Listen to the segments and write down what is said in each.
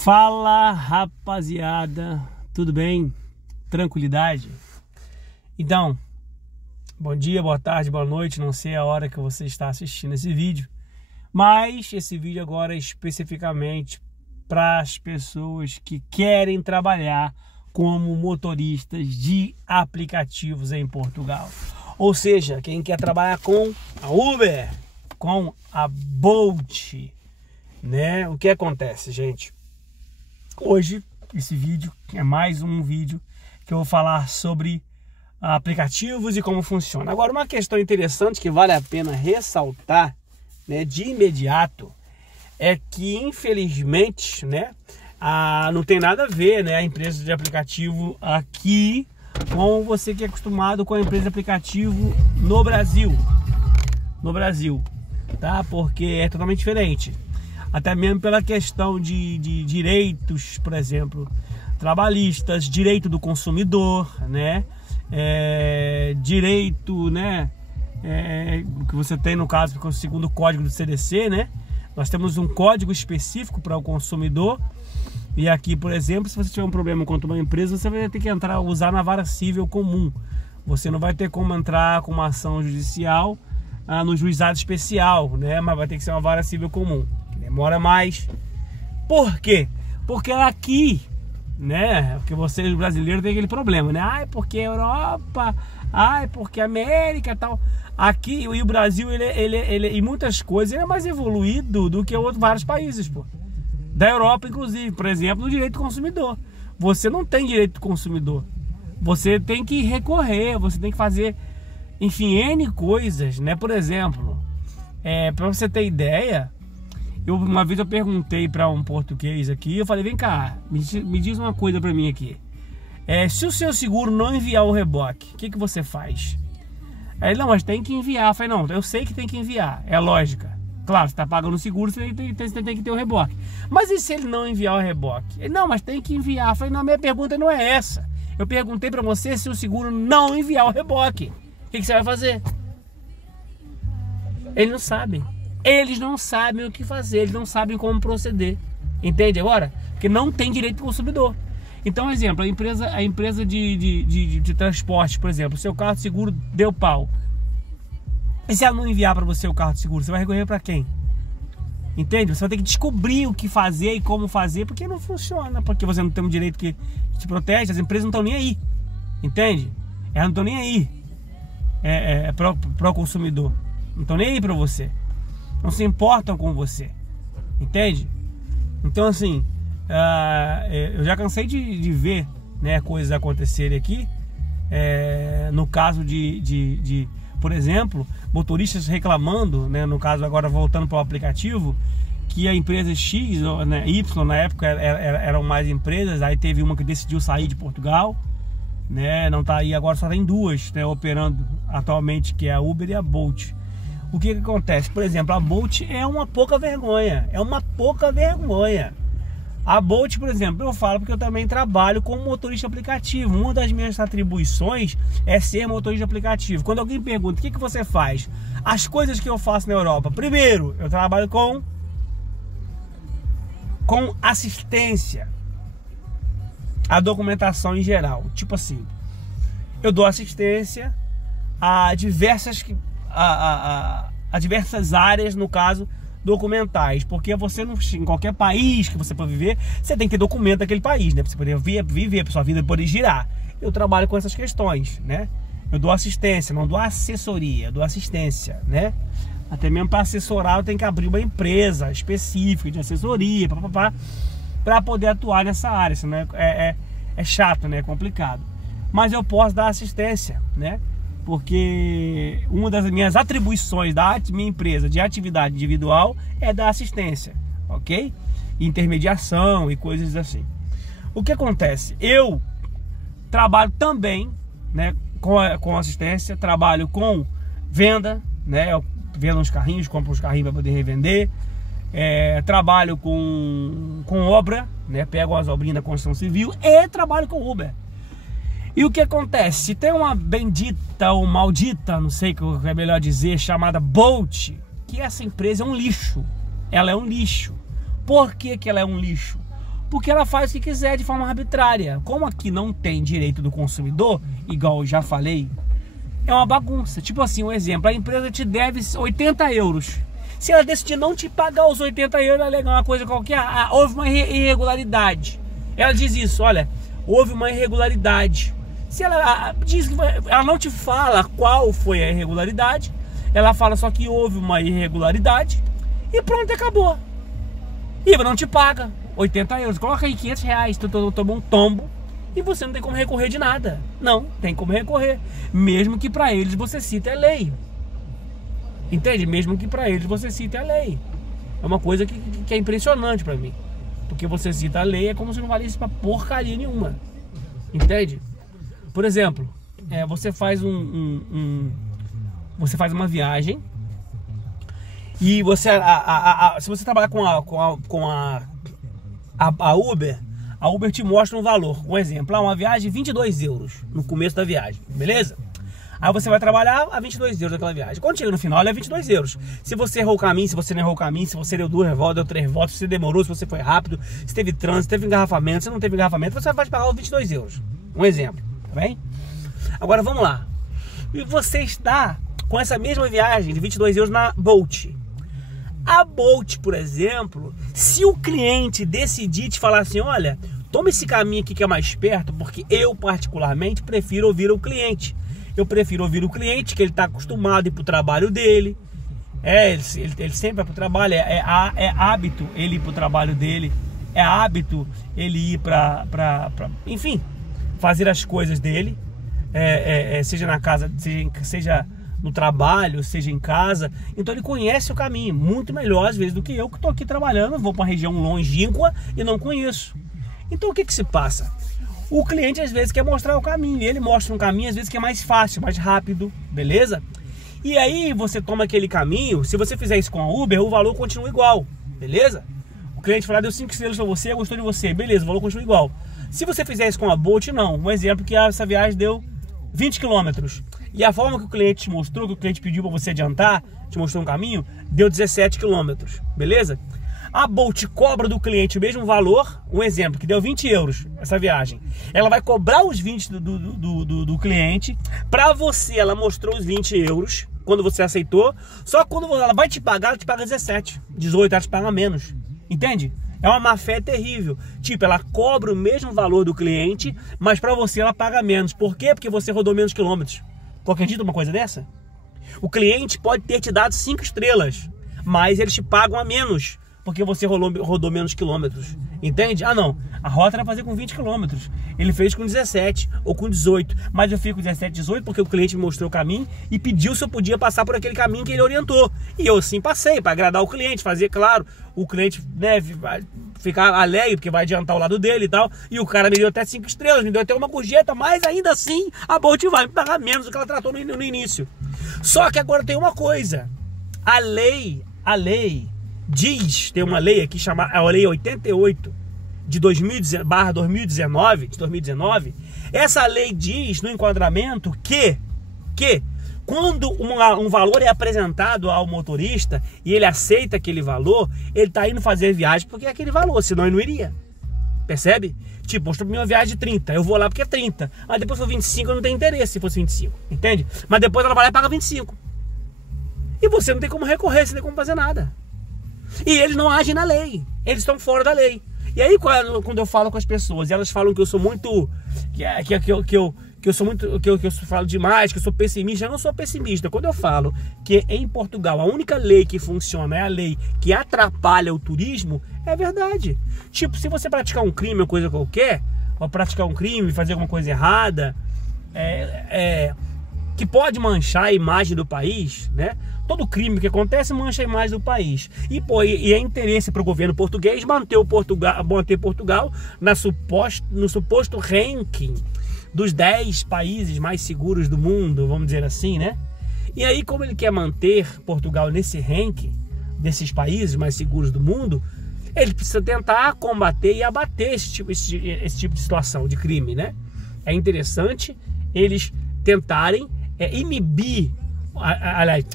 Fala, rapaziada, tudo bem? Tranquilidade? Então, bom dia, boa tarde, boa noite, não sei a hora que você está assistindo esse vídeo, mas esse vídeo agora é especificamente para as pessoas que querem trabalhar como motoristas de aplicativos em Portugal. Ou seja, quem quer trabalhar com a Uber, com a Bolt, né? O que acontece, gente? Hoje, esse vídeo é mais um vídeo que eu vou falar sobre aplicativos e como funciona. Agora, uma questão interessante que vale a pena ressaltar, né, de imediato, é que, infelizmente, né, não tem nada a ver, né, a empresa de aplicativo aqui com você que é acostumado com a empresa de aplicativo no Brasil. Tá? Porque é totalmente diferente. Até mesmo pela questão de direitos, por exemplo, trabalhistas, direito do consumidor, né? Direito, né? Que você tem no caso, segundo o código do CDC, né? Nós temos um código específico para o consumidor. E aqui, por exemplo, se você tiver um problema contra uma empresa, você vai ter que usar na vara civil comum. Você não vai ter como entrar com uma ação judicial no juizado especial, né? Mas vai ter que ser uma vara civil comum. Demora mais. Por quê? Porque aqui, né? Porque vocês brasileiros têm aquele problema, né? Ai, porque a Europa, ai, porque a América e tal. Aqui, e o Brasil, ele em muitas coisas, ele é mais evoluído do que vários países, pô. Da Europa, inclusive, por exemplo, no direito do consumidor. Você não tem direito do consumidor. Você tem que recorrer, você tem que fazer, enfim, N coisas, né? Por exemplo, para você ter ideia, uma vez eu perguntei para um português aqui, eu falei, vem cá, me diz uma coisa para mim aqui. Se o seu seguro não enviar o reboque, o que você faz? Aí ele, não, mas tem que enviar. Eu falei, não, eu sei que tem que enviar, é lógica. Claro, você está pagando o seguro, você tem que ter o reboque. Mas e se ele não enviar o reboque? Ele, não, mas tem que enviar. Eu falei, não, minha pergunta não é essa. Eu perguntei para você se o seguro não enviar o reboque. O que você vai fazer? Eles não sabem. Eles não sabem o que fazer, eles não sabem como proceder. Entende agora? Porque não tem direito do consumidor. Então, exemplo, a empresa de transporte, por exemplo, o seu carro de seguro deu pau. E se ela não enviar para você o carro de seguro, você vai recorrer para quem? Entende? Você vai ter que descobrir o que fazer e como fazer, porque não funciona, porque você não tem um direito que te protege, as empresas não estão nem aí. Entende? Elas não estão nem aí para o consumidor. Não estão nem aí para você. Não se importam com você. Entende? Então, assim, eu já cansei de ver, né, coisas acontecerem aqui. No caso por exemplo, motoristas reclamando, né, no caso agora voltando para o aplicativo, que a empresa X, né, Y, na época eram mais empresas, aí teve uma que decidiu sair de Portugal, né, não tá aí, agora só tem duas, né, operando atualmente, que é a Uber e a Bolt. O que acontece? Por exemplo, a Bolt é uma pouca vergonha, A Bolt, por exemplo, eu falo porque eu também trabalho como motorista aplicativo. Uma das minhas atribuições é ser motorista aplicativo. Quando alguém pergunta, o que você faz? As coisas que eu faço na Europa. Primeiro, eu trabalho com assistência à documentação em geral. Tipo assim, eu dou assistência a diversas áreas, no caso, documentais, porque você não, em qualquer país que você for viver, você tem que ter documento daquele país, né, para você poder viver a sua vida, poder girar. Eu trabalho com essas questões, né? Eu dou assistência, não dou assessoria, eu dou assistência, né? Até mesmo para assessorar eu tenho que abrir uma empresa específica de assessoria, para poder atuar nessa área, senão é chato, né? É complicado. Mas eu posso dar assistência, né? Porque uma das minhas atribuições da minha empresa de atividade individual é dar assistência, ok? Intermediação e coisas assim. O que acontece? Eu trabalho também, né, com assistência, trabalho com venda, né? Eu vendo uns carrinhos, compro uns carrinhos para poder revender. Trabalho com obra, né? Pego as obrinhas da construção civil e trabalho com Uber. E o que acontece? Se tem uma bendita ou maldita, não sei o que é melhor dizer, chamada Bolt, que essa empresa é um lixo. Ela é um lixo. Por que ela é um lixo? Porque ela faz o que quiser de forma arbitrária. Como aqui não tem direito do consumidor, igual eu já falei, é uma bagunça. Tipo assim, um exemplo, a empresa te deve 80 euros. Se ela decidir não te pagar os 80 euros, ela alega uma coisa qualquer, houve uma irregularidade. Ela diz isso, olha, houve uma irregularidade. Se ela diz que ela não te fala qual foi a irregularidade, ela fala só que houve uma irregularidade e pronto, acabou. E não te paga 80 euros, coloca aí 500 reais, tu tomou um tombo e você não tem como recorrer de nada. Não, tem como recorrer, mesmo que para eles você cite a lei. Entende? Mesmo que para eles você cite a lei. É uma coisa que é impressionante para mim. Porque você cita a lei, é como se não valesse pra porcaria nenhuma. Entende? Por exemplo, você faz você faz uma viagem e você se você trabalhar com a Uber, a Uber te mostra um valor. Um exemplo, uma viagem 22 euros no começo da viagem, beleza? Aí você vai trabalhar a 22 euros naquela viagem. Quando chega no final, é 22 euros. Se você errou o caminho, se você não errou o caminho, se você deu 2 voltas, deu 3 voltas, se você demorou, se você foi rápido, se teve trânsito, se teve engarrafamento, se não teve engarrafamento, você vai pagar os 22 euros. Um exemplo, tá bem? Agora vamos lá. E você está com essa mesma viagem de 22 euros na Bolt. A Bolt, por exemplo, se o cliente decidir te falar assim, olha, toma esse caminho aqui que é mais perto, porque eu particularmente prefiro ouvir o cliente. Eu prefiro ouvir o cliente, que ele está acostumado a ir para o trabalho dele. Ele sempre vai para o trabalho, é hábito ele ir para o trabalho dele. É hábito ele ir enfim, fazer as coisas dele. Seja na casa, seja no trabalho, seja em casa. Então ele conhece o caminho muito melhor às vezes do que eu, que estou aqui trabalhando, vou para uma região longínqua e não conheço. Então o que se passa? O cliente às vezes quer mostrar o caminho, e ele mostra um caminho às vezes que é mais fácil, mais rápido, beleza? E aí você toma aquele caminho, se você fizer isso com a Uber, o valor continua igual, beleza? O cliente falar, deu 5 estrelas pra você, gostou de você, beleza, o valor continua igual. Se você fizer isso com a Bolt, não. Um exemplo que essa viagem deu 20 km. E a forma que o cliente te mostrou, que o cliente pediu para você adiantar, te mostrou um caminho, deu 17 km, beleza? A Bolt cobra do cliente o mesmo valor, um exemplo, que deu 20 euros essa viagem.Ela vai cobrar os 20 do cliente, para você ela mostrou os 20 euros, quando você aceitou, só que quando ela vai te pagar, ela te paga 17, 18, ela te paga menos, entende? É uma má fé terrível. Tipo, ela cobra o mesmo valor do cliente, mas para você ela paga menos. Por quê? Porque você rodou menos quilômetros. Tu acredita numa coisa dessa? O cliente pode ter te dado 5 estrelas, mas eles te pagam a menos, porque você rodou menos quilômetros, entende? Ah não, a rota era fazer com 20 quilômetros, ele fez com 17 ou com 18, mas eu fiz com 17, 18 porque o cliente me mostrou o caminho e pediu se eu podia passar por aquele caminho que ele orientou, e eu sim passei, para agradar o cliente, fazer, claro, o cliente, né, ficar alegre, porque vai adiantar o lado dele e tal, e o cara me deu até 5 estrelas, me deu até uma gorjeta, mas ainda assim a Bolt vai me pagar menos do que ela tratou no início. Só que agora tem uma coisa, a lei diz, tem uma lei aqui chamada a lei 88 de 2019, essa lei diz no enquadramento que quando um valor é apresentado ao motorista e ele aceita aquele valor, ele está indo fazer viagem porque é aquele valor, senão ele não iria. Percebe? Tipo, mostrou pra mim uma viagem de 30, eu vou lá porque é 30, mas depois for 25 eu não tenho interesse se fosse 25, entende? Mas depois ela vai lá e paga 25. E você não tem como recorrer, você não tem como fazer nada. E eles não agem na lei, eles estão fora da lei. E aí quando eu falo com as pessoas, elas falam que eu sou muito, que eu falo demais, que eu sou pessimista. Eu não sou pessimista. Quando eu falo que em Portugal a única lei que funciona é a lei que atrapalha o turismo, é verdade. Tipo, se você praticar um crime ou coisa qualquer, ou praticar um crime, fazer alguma coisa errada, que pode manchar a imagem do país, né? Todo crime que acontece mancha a imagem do país. E é interesse para o governo português manter Portugal no suposto ranking dos 10 países mais seguros do mundo, vamos dizer assim, né? E aí, como ele quer manter Portugal nesse ranking desses países mais seguros do mundo, ele precisa tentar combater e abater esse tipo de situação de crime, né? É interessante eles tentarem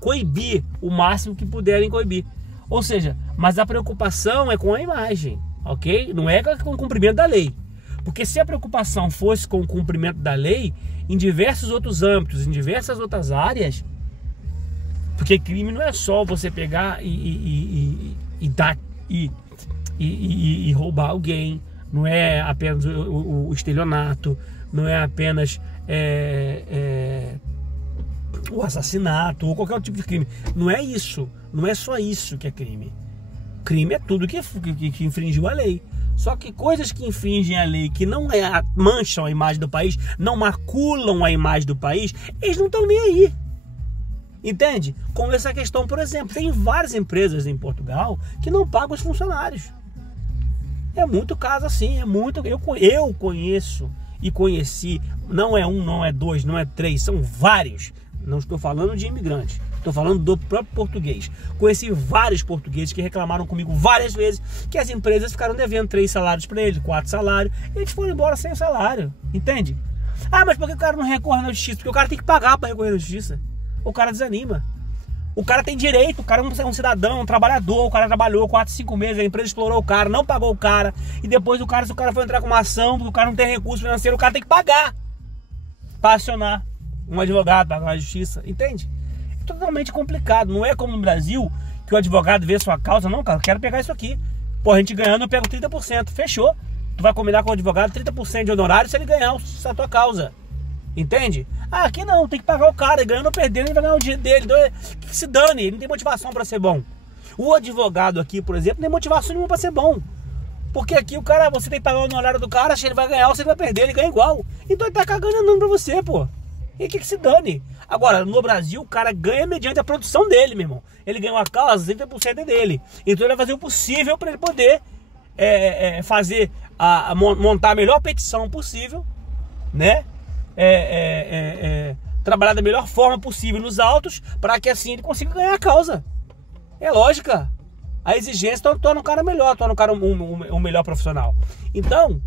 coibir o máximo que puderem coibir. Ou seja, mas a preocupação é com a imagem. ok? Não é com o cumprimento da lei. Porque se a preocupação fosse com o cumprimento da lei, em diversos outros âmbitos, em diversas outras áreas, porque crime não é só você pegar e roubar alguém, não é apenas o estelionato, não é apenas o assassinato ou qualquer tipo de crime. Não é isso, não é só isso que é crime. Crime é tudo que infringiu a lei. Só que coisas que infringem a lei, que não mancham a imagem do país, não maculam a imagem do país, eles não estão nem aí. Entende? Como essa questão, por exemplo, tem várias empresas em Portugal que não pagam os funcionários. É muito caso assim, é muito. Eu conheço e conheci, não é um, não é dois, não é três, são vários. Não estou falando de imigrantes, estou falando do próprio português. Conheci vários portugueses que reclamaram comigo várias vezes que as empresas ficaram devendo 3 salários para eles, 4 salários, e eles foram embora sem o salário, entende? Ah, mas por que o cara não recorre na justiça? Porque o cara tem que pagar para recorrer na justiça. O cara desanima. O cara tem direito, o cara é um cidadão, um trabalhador, o cara trabalhou 4, 5 meses, a empresa explorou o cara, não pagou o cara, e depois se o cara foi entrar com uma ação, porque o cara não tem recurso financeiro, o cara tem que pagar para acionar um advogado, pagar a justiça, entende? É totalmente complicado, não é como no Brasil, que o advogado vê sua causa, não, cara, eu quero pegar isso aqui. Pô, a gente ganhando, eu pego 30%, fechou. Tu vai combinar com o advogado 30% de honorário se ele ganhar a tua causa. Entende? Ah, aqui não, tem que pagar o cara, ganhando ou perdendo, ele vai ganhar o dinheiro dele. Então, que se dane, ele não tem motivação para ser bom. O advogado aqui, por exemplo, não tem motivação nenhuma para ser bom. Porque aqui o cara, você tem que pagar o honorário do cara, se ele vai ganhar ou se ele vai perder, ele ganha igual. Então ele tá cagando andando pra você, pô. E que se dane. Agora, no Brasil, o cara ganha mediante a produção dele, meu irmão. Ele ganha uma causa, 30% é dele. Então ele vai fazer o possível para ele poder montar a melhor petição possível, né? Trabalhar da melhor forma possível nos autos, para que assim ele consiga ganhar a causa. É lógica. A exigência torna o cara melhor, torna o cara um melhor profissional. Então,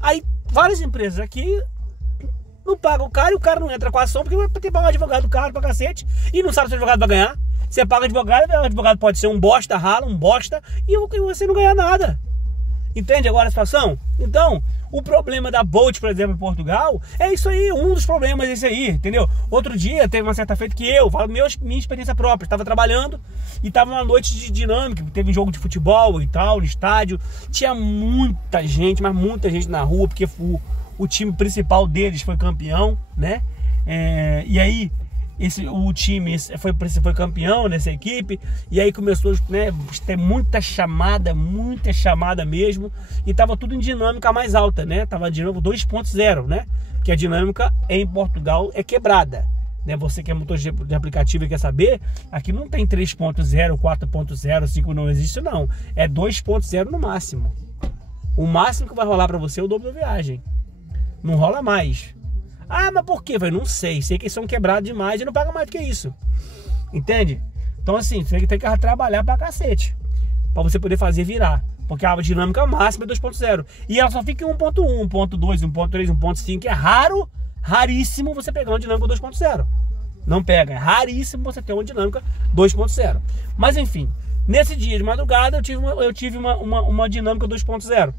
aí várias empresas aqui não pagam o cara e o cara não entra com a ação porque vai ter que pagar o advogado caro pra cacete e não sabe se o advogado vai ganhar. Você paga o advogado pode ser um bosta, um bosta, e você não ganhar nada. Entende agora a situação? Então, o problema da Bolt, por exemplo, em Portugal, é isso aí, um dos problemas é esse aí, entendeu? Outro dia, teve uma certa feita que eu falo minha experiência própria, estava trabalhando e estava uma noite de dinâmica, teve um jogo de futebol e tal, no estádio, tinha muita gente, mas muita gente na rua, porque o time principal deles foi campeão, né? E aí, o time foi campeão nessa equipe, e aí começou, né, ter muita chamada mesmo, e tava tudo em dinâmica mais alta, né? Tava dinâmica 2.0, né? Que a dinâmica em Portugal é quebrada, né? Você que é motorista de aplicativo e quer saber, aqui não tem 3.0, 4.0, 5, não existe não. É 2.0 no máximo. O máximo que vai rolar para você é o dobro da viagem. Não rola mais. Ah, mas por quê? Não sei. Sei que eles são quebrados demais e não pagam mais do que isso. Entende? Então assim, você tem que trabalhar pra cacete pra você poder fazer virar. Porque a dinâmica máxima é 2.0. E ela só fica em 1.1, 1.2, 1.3, 1.5. É raríssimo você pegar uma dinâmica 2.0. Não pega. É raríssimo você ter uma dinâmica 2.0. Mas enfim, nesse dia de madrugada eu tive uma dinâmica 2.0.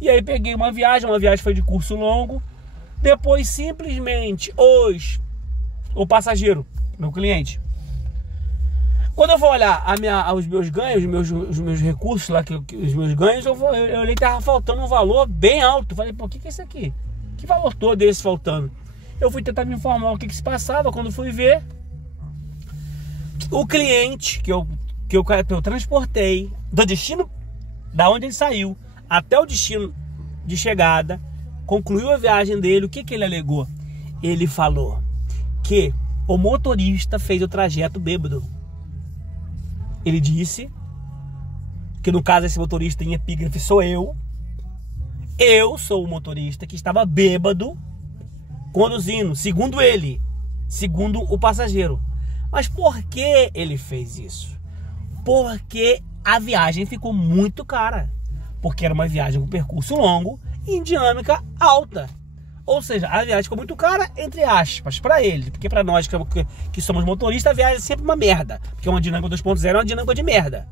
E aí peguei uma viagem foi de curso longo. Depois simplesmente o passageiro, meu cliente, quando eu vou olhar os meus ganhos, os meus recursos lá, os meus ganhos, eu olhei que estava faltando um valor bem alto. Falei, pô, o que é isso aqui? Que valor todo esse faltando? Eu fui tentar me informar o que se passava. Quando fui ver, o cliente que eu transportei do destino, da onde ele saiu até o destino de chegada, concluiu a viagem dele. O que ele alegou? Ele falou que o motorista fez o trajeto bêbado. Ele disse que, no caso, esse motorista em epígrafe sou eu. Eu sou o motorista que estava bêbado conduzindo, segundo ele, segundo o passageiro. Mas por que ele fez isso? Porque a viagem ficou muito cara. Porque era uma viagem com percurso longo em dinâmica alta. Ou seja, a viagem ficou muito cara, entre aspas, para ele. Porque para nós que somos motoristas, a viagem é sempre uma merda. Porque uma dinâmica 2.0 é uma dinâmica de merda.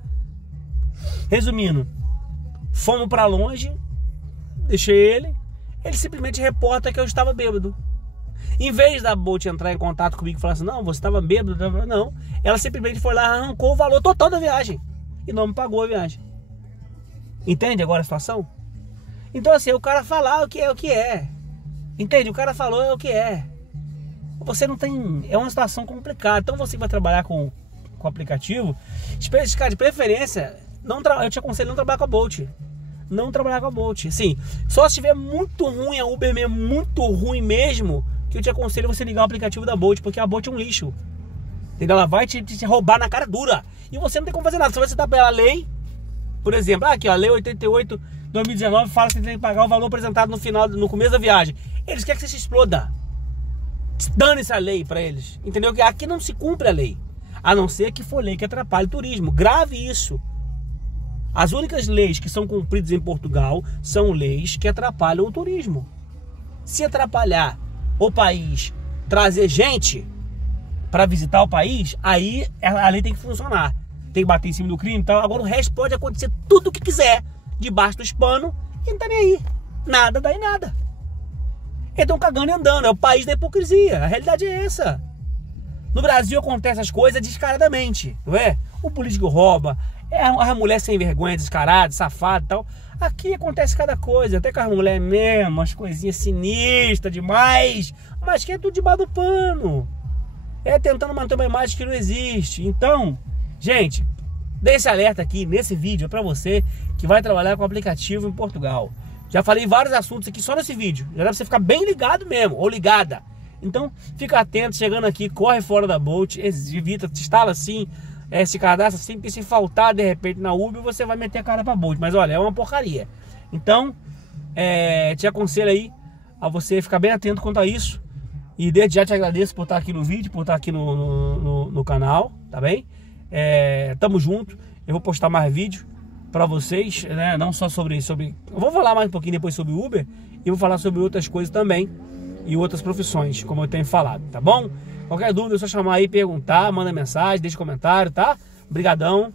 Resumindo, fomos pra longe, deixei ele simplesmente reporta que eu estava bêbado. Em vez da Bolt entrar em contato comigo e falar assim, não, você estava bêbado, não. Ela simplesmente foi lá, arrancou o valor total da viagem e não me pagou a viagem. Entende agora a situação? Então assim, o cara falar o que é. Entende? O cara falou é o que é. Você não tem... É uma situação complicada. Então você vai trabalhar com aplicativo, de preferência, eu te aconselho não trabalhar com a Bolt. Não trabalhar com a Bolt. Sim, só se estiver muito ruim a Uber mesmo, muito ruim mesmo, que eu te aconselho você ligar o aplicativo da Bolt, porque a Bolt é um lixo. Entendeu? Ela vai te roubar na cara dura. E você não tem como fazer nada. Se você tá pela lei, por exemplo, aqui ó, a lei 88/2019 fala que você tem que pagar o valor apresentado no começo da viagem. Eles querem que você se exploda. Dane-se a lei pra eles. Entendeu? Que aqui não se cumpre a lei. A não ser que for lei que atrapalhe o turismo. Grave isso. As únicas leis que são cumpridas em Portugal são leis que atrapalham o turismo. Se atrapalhar o país, trazer gente para visitar o país, aí a lei tem que funcionar. Tem que bater em cima do crime e tal. Agora o resto pode acontecer tudo o que quiser, debaixo dos panos, e não tá nem aí. Nada dá em nada. Eles estão cagando e andando. É o país da hipocrisia. A realidade é essa. No Brasil acontecem as coisas descaradamente, não é? O político rouba, a mulher sem vergonha, descarada, safada e tal. Aqui acontece cada coisa, até com as mulheres mesmo, umas coisinhas sinistras demais, mas que é tudo debaixo do pano. É tentando manter uma imagem que não existe. Então, gente, dei esse alerta aqui nesse vídeo pra você que vai trabalhar com aplicativo em Portugal. Já falei vários assuntos aqui só nesse vídeo. Já dá pra você ficar bem ligado mesmo, ou ligada. Então, fica atento, chegando aqui, corre fora da Bolt, evita, te instala assim, se cadastra assim, porque se faltar de repente na Uber, você vai meter a cara pra Bolt. Mas olha, é uma porcaria. Então, te aconselho aí a você ficar bem atento quanto a isso. E desde já te agradeço por estar aqui no vídeo, por estar aqui no canal, tá bem? Tamo junto, eu vou postar mais vídeo pra vocês, né? Não só sobre... Eu vou falar mais um pouquinho depois sobre Uber e vou falar sobre outras coisas também. E outras profissões, como eu tenho falado, tá bom? Qualquer dúvida é só chamar aí, perguntar, manda mensagem, deixa comentário, tá? Obrigadão.